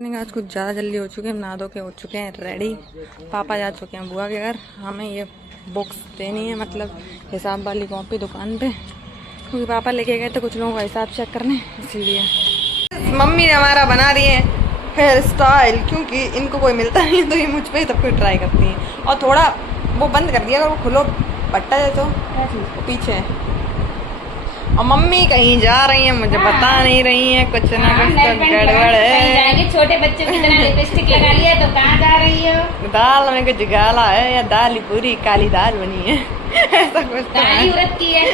आज कुछ ज़्यादा जल्दी हो चुके हैं। हम नहा धो के हो चुके हैं रेडी। पापा जा चुके हैं बुआ के घर। हमें ये बुक्स देनी है, मतलब हिसाब वाली कॉपी दुकान पे, क्योंकि पापा लेके गए थे कुछ लोगों का हिसाब चेक करने, इसीलिए। मम्मी ने हमारा बना दिए हेयर स्टाइल, क्योंकि इनको कोई मिलता नहीं है तो ये मुझ पर ही सब कुछ ट्राई करती हैं। और थोड़ा वो बंद कर दिया, अगर वो खुलो पट्टा है तो पीछे है। और मम्मी कहीं जा रही है, मुझे बता नहीं रही है, कुछ ना कुछ तो गड़बड़ है। छोटे बच्चों की तरह लिपस्टिक लगा लिया तो कहाँ जा रही हो? दाल में कुछ गाला है या दाल ही पूरी काली दाल बनी है ऐसा कुछ तो दाल उड़द की है।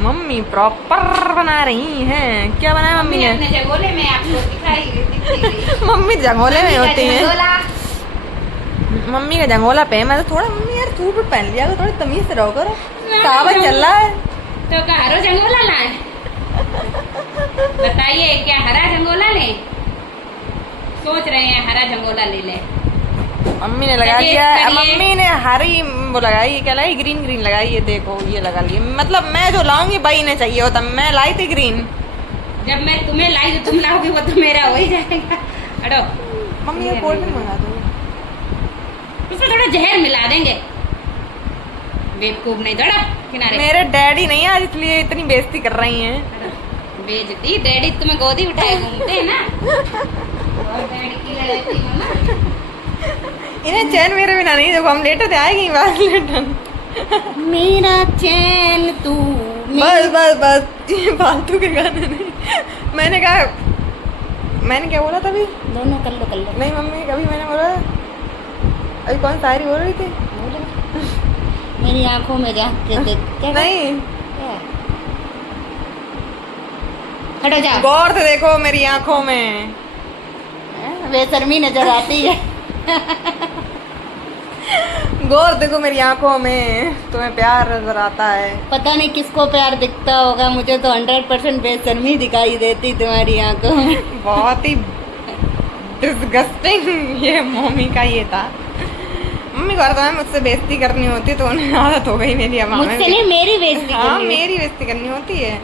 मम्मी प्रॉपर बना रही हैं। क्या बनाया मम्मी ने? अपने जंगोले में आपको दिखाई मम्मी जंगोले में होती है। मम्मी का जंगोला पे मैं तो थोड़ा, मम्मी यार सूट पहन लिया करो, थोड़ी तमीज से रहो करो, सावन चल रहा है तो हरो जंगोला लाए। बताइए क्या हरा जंगोला ले? सोच रहे हैं हरा जंगोला ले ले। मम्मी ने लगा लिया। मम्मी ने हरी वो लगाई, क्या लाई? ग्रीन ग्रीन लगाई है, देखो ये लगा ली। मतलब मैं जो लाऊंगी भाई ने चाहिए होता, मैं लाई थी ग्रीन। जब मैं तुम्हें लाई तो तुम लाओगी वो तो मेरा हो ही जाएगा। हटो मम्मी ये कोल्ड ड्रिंक मंगा दो, उसमें थोड़ा जहर मिला देंगे। बेवकूफ नहीं, दौड़ा किनारे। मेरे डैडी नहीं आज, इसलिए इतनी बेइज्जती कर रही हैं। बेइज्जती? डैडी तुम्हें गोदी उठाए घूमते हैं ना। और डैडी की रहती हो ना। इन्हें चैन मेरे बिना नहीं, देखो हम लेटे थे, आएगी बात लेटन। मेरा चैन तू। बस बस बस, ये फालतू के गाने नहीं। मैंने कहा, मैंने क्या बोला था अभी? दोनों कर लो। नहीं मम्मी, कभी मैंने बोला अभी कौन शायरी बोल रही थी? मेरी आंखों में झांक के देख। क्या नहीं, हटो जा। गौर से देखो मेरी आंखों में। बेशर्मी नजर आती है। गौर देखो मेरी आंखों में, तुम्हें प्यार नजर आता है। पता नहीं किसको प्यार दिखता होगा, मुझे तो 100% बेशर्मी दिखाई देती तुम्हारी आंखों में। बहुत ही डिस्गस्टिंग ये मम्मी का ये था। मम्मी को तो मुझसे बेइज्जती करनी होती तो उन्हें आदत हो गई मेरी। मुझसे नहीं, मेरी बेइज्जती। हाँ मेरी बेइज्जती करनी होती है।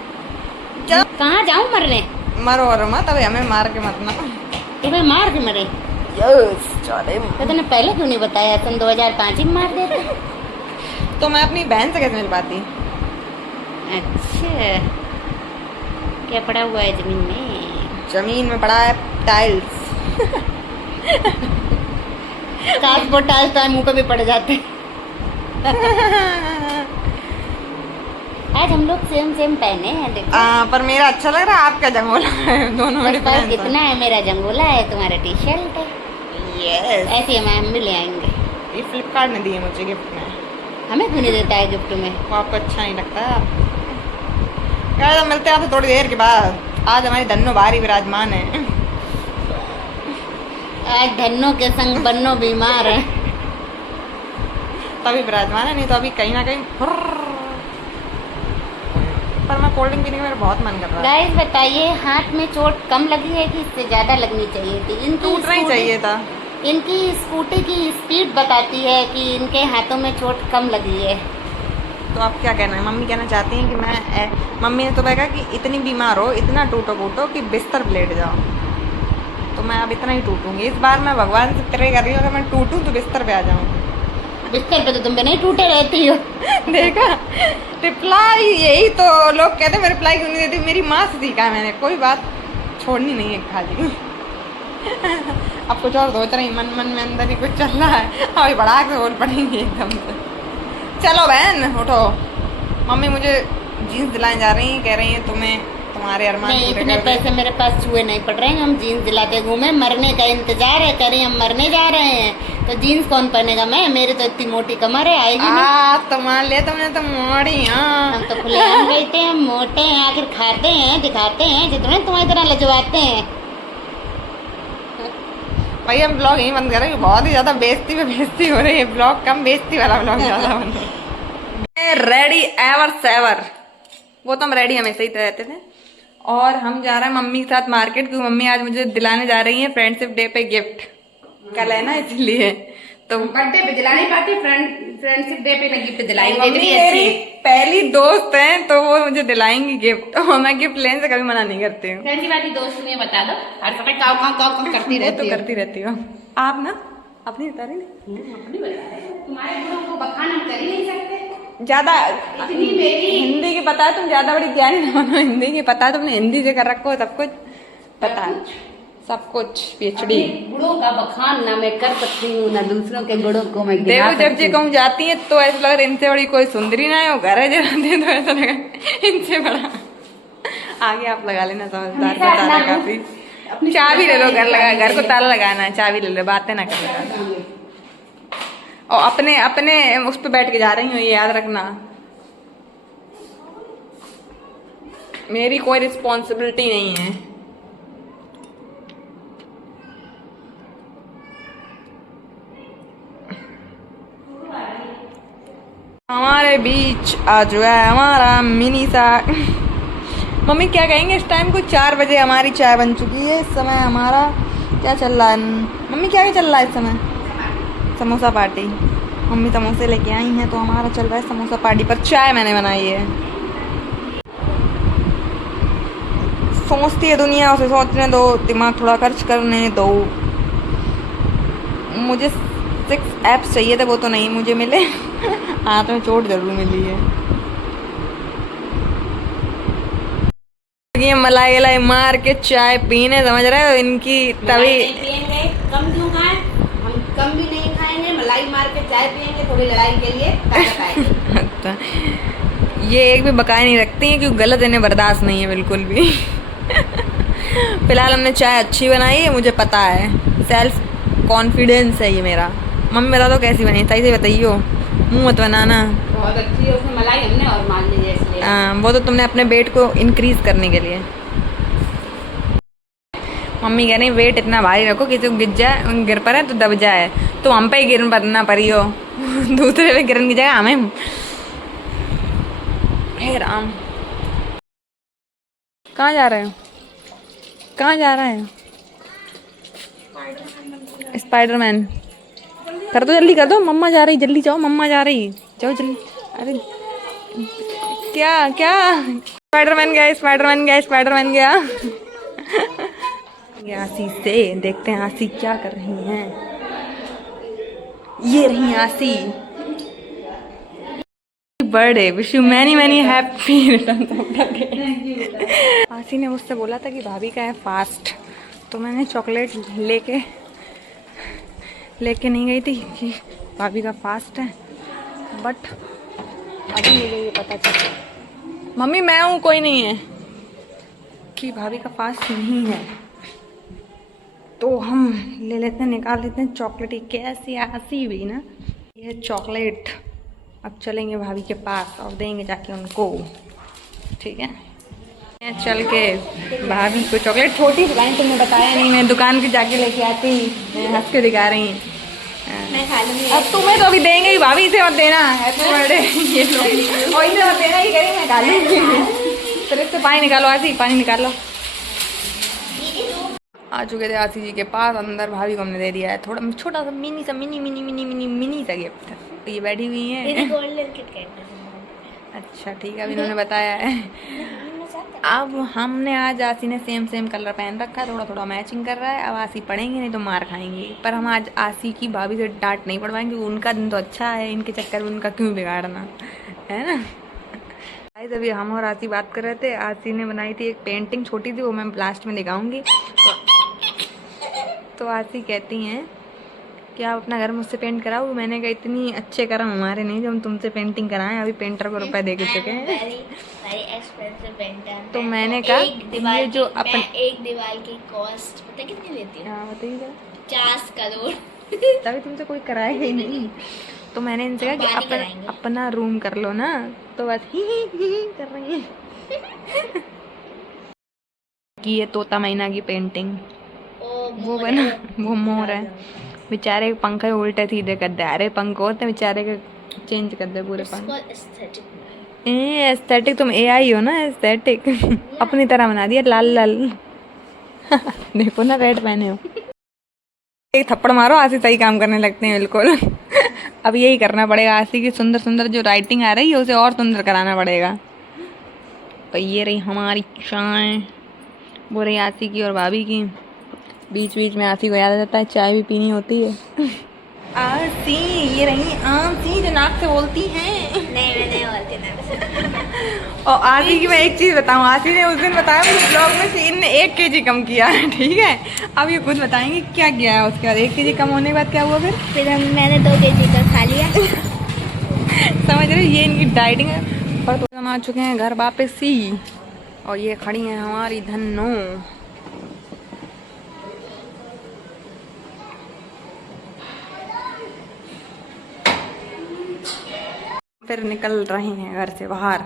कहाँ जाऊँ मरने? मरो और मत, अबे हमें मार के मत ना। तुम्हें मार के मरे? यस चले। तो तूने पहले क्यों नहीं बताया? सन 2005 ही मार देते। तो मैं अपनी बहन से कैसे मिल पाती? अच्छा, क्या पड़ा हुआ है जमीन में? जमीन में पड़ा है टाइल्स। काश वो टाइल्स तो मुंह पे भी पड़ जाते। आज हम लोग सेम पहने हैं, देखो। पर मेरा अच्छा लग रहा है, आपका जंगोला है। दोनों मेरे पास कितना है? मेरा जंगोला है, तुम्हारा टी शर्ट है। यस, ऐसे हम भी ले आएंगे। ये फ्लिपकार्ट ने दिए मुझे गिफ्ट में। हमें क्यों नहीं देता है गिफ्ट में? वो आपको अच्छा नहीं लगता है? आप मिलते हैं आपसे थोड़ी देर के बाद। आज हमारी धन्नो बारी विराजमान है। आज धन्नो के संग बन्नो बीमार है। तभी विराजमान है, नहीं तो अभी कहीं ना कहीं। पर मैं कोल्ड ड्रिंक पीने का मेरा बहुत मन कर रहा है। गाइस बताइए, हाथ में चोट कम लगी है कि इससे ज्यादा लगनी चाहिए थी? टूटना ही चाहिए था। इनकी स्कूटी की स्पीड बताती है कि इनके हाथों में चोट कम लगी है। तो आप क्या कहना है? मम्मी कहना चाहती हैं कि मम्मी ने तो कहा कि इतनी बीमार हो, इतना टूटो फूटो कि बिस्तर पे लेट जाओ। तो मैं अब इतना ही टूटूंगी इस बार। मैं भगवान से प्रे कर रही हूँ, अगर मैं टूटूं तो बिस्तर पे आ जाऊँ। बिस्तर पे तो तुम भी नहीं टूटे रहती हो। देखा, रिप्लाई यही तो लोग कहते हैं, मैं रिप्लाई क्यों नहीं देती? मेरी माँ से सीखा है मैंने, कोई बात छोड़नी नहीं है खाली। अब कुछ और सोच रही, मन में अंदर ही कुछ चल रहा है। अभी बढ़ा के बोल पड़ेंगे एकदम से। चलो बहन उठो, मम्मी मुझे जीन्स दिलाने जा रही हैं, कह रही हैं तुम्हारे अरमान नहीं, इतने पैसे मेरे पास छुए नहीं पड़ रहे हैं। हम जीन्स दिलाते घूमे, मरने का इंतजार है, करें हम मरने जा रहे हैं तो जीन्स कौन पहनेगा? मैं, मेरी तो इतनी मोटी कमर है, आएगी नहीं। तो मान लिया तुमने तो मोड़ी। हम तो खुले आम गए थे, हम मोटे हैं, आखिर खाते हैं, दिखाते हैं, जितने तुम्हारी तरह लजवाते हैं। भाई हम ब्लॉग यही बंद कर रहे हैं, बहुत ही ज्यादा बेइज्जती हो रही है। ब्लॉग कम, बेइज्जती वाला ब्लॉग ज्यादा बन रहा है। रेडी एवर सेवर, वो तो हम रेडी हमेशा ही रहते थे। और हम जा रहे हैं मम्मी के साथ मार्केट, क्योंकि मम्मी आज मुझे दिलाने जा रही है फ्रेंडशिप डे पे गिफ्ट। कल है ना, इसलिए तो बर्थडे पे दिला नहीं पाती, फ्रेंडशिप डे पे ना गिफ्ट दिलाएंगे। मम्मी मेरी पहली दोस्त है तो वो मुझे दिलाएंगी गिफ्ट, और मैं गिफ्ट लेने से कभी मना नहीं करती हूँ। कैसी वाली दोस्त ने बता दो, हर समय काव करती वो रहती तो है। करती रहती हो आप ना, अपनी बता रही नहीं, अपनी बता रहे हो। तुम्हारे गुणों को बखान हम कर ही नहीं सकते। ज्यादा इतनी मेरी हिंदी की पता है, तुम ज्यादा बड़ी ज्ञानी ना बनो, हिंदी की पता है, तुमने हिंदी से कर रखो सब कुछ पता है, सब कुछ PhD। गुणों का बखान ना मैं कर सकती हूँ, ना दूसरों के गुणों को मैं गिना देखो जब सकती ये हूँ। कहूँ जाती है तो ऐसा लग रहा है इनसे बड़ी कोई सुंदरी ना है, वो घर है जरा दे तो ऐसा लगा इनसे बड़ा। आगे आप लगा लेना, समझदार हमेशा बता रहा अपना काफी। चाबी ले लो, घर को ताला लगाना है, चाबी ले लो, बातें ना कर। और अपने अपने उस पे बैठ के जा रही हूँ, ये याद रखना, मेरी कोई रिस्पॉन्सिबिलिटी नहीं है। हमारे बीच आज जो है हमारा मिनी सा मम्मी क्या कहेंगे इस टाइम को, 4 बजे हमारी चाय बन चुकी है। इस समय हमारा क्या चल रहा है मम्मी, क्या चल रहा है इस समय? समोसा पार्टी। मम्मी समोसे लेके आई हैं तो हमारा चल रहा है समोसा पार्टी पर चाय मैंने बनाई है। सोचती है दुनिया, उसे सोचने दो, दिमाग थोड़ा खर्च करने दो। मुझे 6 ऐप्स चाहिए थे, वो तो नहीं मुझे मिले। हाथ में चोट जरूर मिली है। ये मलाई वलाई मार के चाय पीने, समझ रहे हो इनकी तभी। पियेंगे कम क्यों खाएं, हम कम भी नहीं खाएंगे, मलाई मार के चाय पियेंगे थोड़ी लड़ाई के लिए ताकत आएगी। अच्छा, ये एक भी बकाया नहीं रखती है क्योंकि गलत इन्हें बर्दाश्त नहीं है बिल्कुल भी। फिलहाल हमने चाय अच्छी बनाई है, मुझे पता है, सेल्फ कॉन्फिडेंस है ये मेरा। मम्मी बता दो कैसी बनी, सही से बताइयो, मुंह मत बनाना। बहुत अच्छी है, उसमें मलाई हमने और मान ली है इसलिए। वो तो तुमने अपने वेट को इंक्रीज करने के लिए। मम्मी कह रही वेट इतना भारी रखो किसी को गिर जाए, गिर पड़े तो दब जाए, तो हम पे ही गिरन पड़ना पड़ी हो। दूसरे पे गिरन की जगह हमें। हे राम, कहाँ जा रहे हो, कहाँ जा रहा है? स्पाइडरमैन कर दो, जल्दी कर दो, मम्मा जा रही, जल्दी जाओ, मम्मा जा रही, जाओ जल्दी। अरे क्या क्या, स्पाइडरमैन गया, स्पाइडरमैन गया, स्पाइडरमैन गया। ये आसी से देखते हैं आसी क्या कर रही हैं। ये रही आसी। Birthday wish you many many happy returns of the day. आसी ने मुझसे बोला था कि भाभी का है फास्ट, तो मैंने चॉकलेट लेके नहीं गई थी कि भाभी का फास्ट है, बट अभी मुझे ये पता चला, मम्मी मैं हूँ कोई नहीं है, कि भाभी का फास्ट नहीं है। तो हम ले लेते हैं, निकाल लेते हैं चॉकलेट। कैसी आसी भी ना, ये चॉकलेट। अब चलेंगे भाभी के पास और देंगे जाके उनको, ठीक है? चल के भाभी को चॉकलेट, छोटी दुकान तुमने बताया नहीं, मैं दुकान की जाके लेके आती, हंस के दिखा रही हैं। मैं खा लूंगी। अब तुम्हें तो अभी देंगे ही, भाभी से मत देना हैप्पी बर्थडे, ये लो, और इसे मत देना, ये करेंगे मैं खा लूंगी। फिर इससे पानी निकालो, आसी पानी निकालो। आ चुके थे आसी जी के पास, अंदर भाभी को हमने दे दिया है थोड़ा छोटा सा मिनी सा मिनी सा गिफ्ट। तो ये बैठी हुई है। अच्छा ठीक है, अभी इन्होंने बताया है। अब हमने आज आसी ने सेम कलर पहन रखा है, थोड़ा थोड़ा मैचिंग कर रहा है। अब आसी पढ़ेंगे नहीं तो मार खाएंगे, पर हम आज आसी की भाभी से डांट नहीं पड़वाएंगे, उनका दिन तो अच्छा है, इनके चक्कर में उनका क्यों बिगाड़ना, है ना? अभी हम और आसी बात कर रहे थे, आसी ने बनाई थी एक पेंटिंग छोटी सी, वो मैं लास्ट में दिखाऊंगी। तो आसी कहती हैं कि आप अपना घर मुझसे पेंट कराओ। मैंने कहा इतनी अच्छे करम हमारे नहीं जो हम तुमसे पेंटिंग कराएं, अभी पेंटर को रुपए दे के चुके हैं। तो मैंने कहा ये जो अपन एक दीवार की कॉस्ट पता कितनी लेती है? बताइए, 50 करोड़। तभी तुमसे कोई कराएगा ही नहीं। तो मैंने इनसे कहा कि अपना रूम कर लो ना, तो बस ही कर रही है। कि ये तोता मैना की पेंटिंग, वो बना, वो मोर है बेचारे, पंखे उल्टे सीधे कर दे, अरे पंख होते बेचारे के चेंज कर दे पूरे पंख। एस्थेटिक, तुम AI हो ना, एस्थेटिक। अपनी तरह बना दिया, लाल लाल। देखो ना रेड पहने हो। एक थप्पड़ मारो, आशी सही काम करने लगते हैं बिल्कुल। अब यही करना पड़ेगा, आशी की सुंदर सुंदर जो राइटिंग आ रही है उसे और सुंदर कराना पड़ेगा। तो ये रही हमारी चाय, वो रही आशी की और भाभी की। बीच बीच में आशी को याद आ जाता है चाय भी पीनी होती है। आशी, ये रही आशी जो नाक से बोलती हैं। नहीं मैं नहीं बोलती ना। और आशी की मैं एक चीज़ बताऊं, आशी ने उस दिन बताया मुझे ब्लॉग में से इनने 1 kg कम किया है, ठीक है। अब ये खुद बताएंगे क्या किया है उसके बाद। 1 kg कम होने के बाद क्या हुआ फिर मैंने 2 kg का खा लिया। समझ रहे, ये इनकी डाइटिंग है। पर तो हम आ चुके हैं घर वापस ही, और ये खड़ी हैं हमारी धन्नो। फिर निकल रहे हैं घर से बाहर,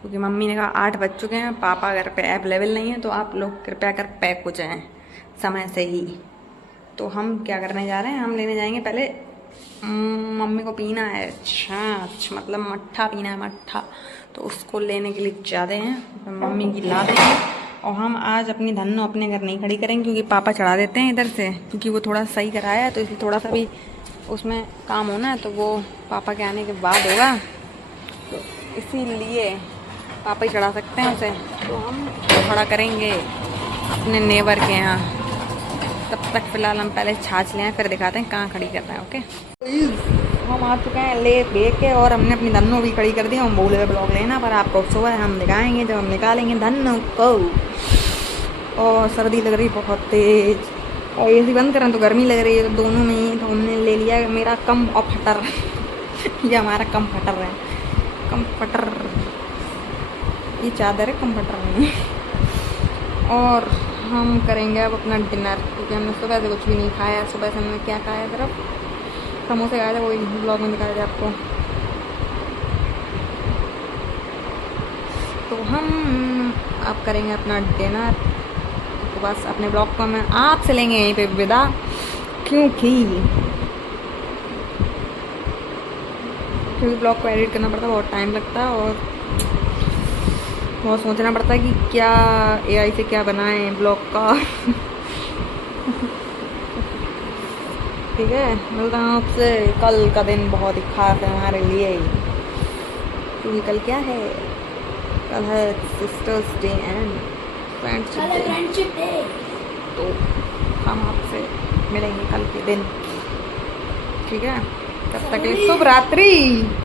क्योंकि मम्मी ने कहा 8 बज चुके हैं, पापा घर पे अवेलेबल नहीं है, तो आप लोग कृपया कर पैक हो जाएं समय से ही। तो हम क्या करने जा रहे हैं, हम लेने जाएंगे पहले, मम्मी को पीना है छाछ, मतलब मट्ठा पीना है, मट्ठा। तो उसको लेने के लिए जाते हैं, तो मम्मी की ला देंगे। और हम आज अपनी धन्नो अपने घर नहीं खड़ी करेंगे, क्योंकि पापा चढ़ा देते हैं इधर से, क्योंकि वो थोड़ा सही कराया है, तो इसलिए थोड़ा सा भी उसमें काम होना है, तो वो पापा के आने के बाद होगा। तो इसीलिए पापा ही चढ़ा सकते हैं उसे, तो हम खड़ा करेंगे अपने नेबर के यहाँ। तब तक फिलहाल हम पहले छाछ ले आए, फिर दिखाते हैं कहाँ खड़ी कर रहे हैं। ओके, हम आ चुके हैं ले देख के, और हमने अपनी धन्नो भी खड़ी कर दी। हम बोले ब्लॉग लेना, पर आपको सुबह हम दिखाएंगे जब हम निकालेंगे धन्नो को। और सर्दी लग रही बहुत तेज, और एसी बंद करें तो गर्मी लग रही है, तो दोनों में ही। तो हमने ले लिया मेरा कम्फर्टर। ये हमारा कम्फर्टर है, कम्फर्टर, ये चादर है, कम्फर्टर नहीं। और हम करेंगे अब अपना डिनर, क्योंकि हमने सुबह से कुछ भी नहीं खाया। सुबह से हमने क्या खाया, सिर्फ समोसे खाए थे, वही ब्लॉग में दिखाया था आपको। तो हम अब करेंगे अपना डिनर, तो बस अपने ब्लॉग को मैं आपसे लेंगे यहीं पे विदा, क्योंकि ब्लॉग को एडिट करना पड़ता है, बहुत टाइम लगता है, और बहुत सोचना पड़ता है कि क्या एआई से क्या बनाएं ब्लॉग का। ठीक है, मिलता हूँ आपसे कल का दिन बहुत ही खास है हमारे लिए, क्योंकि कल क्या है, कल है sisters day and friendship day. तो हम आपसे मिलेंगे कल के दिन, ठीक है। तब तक के लिए शुभ रात्रि।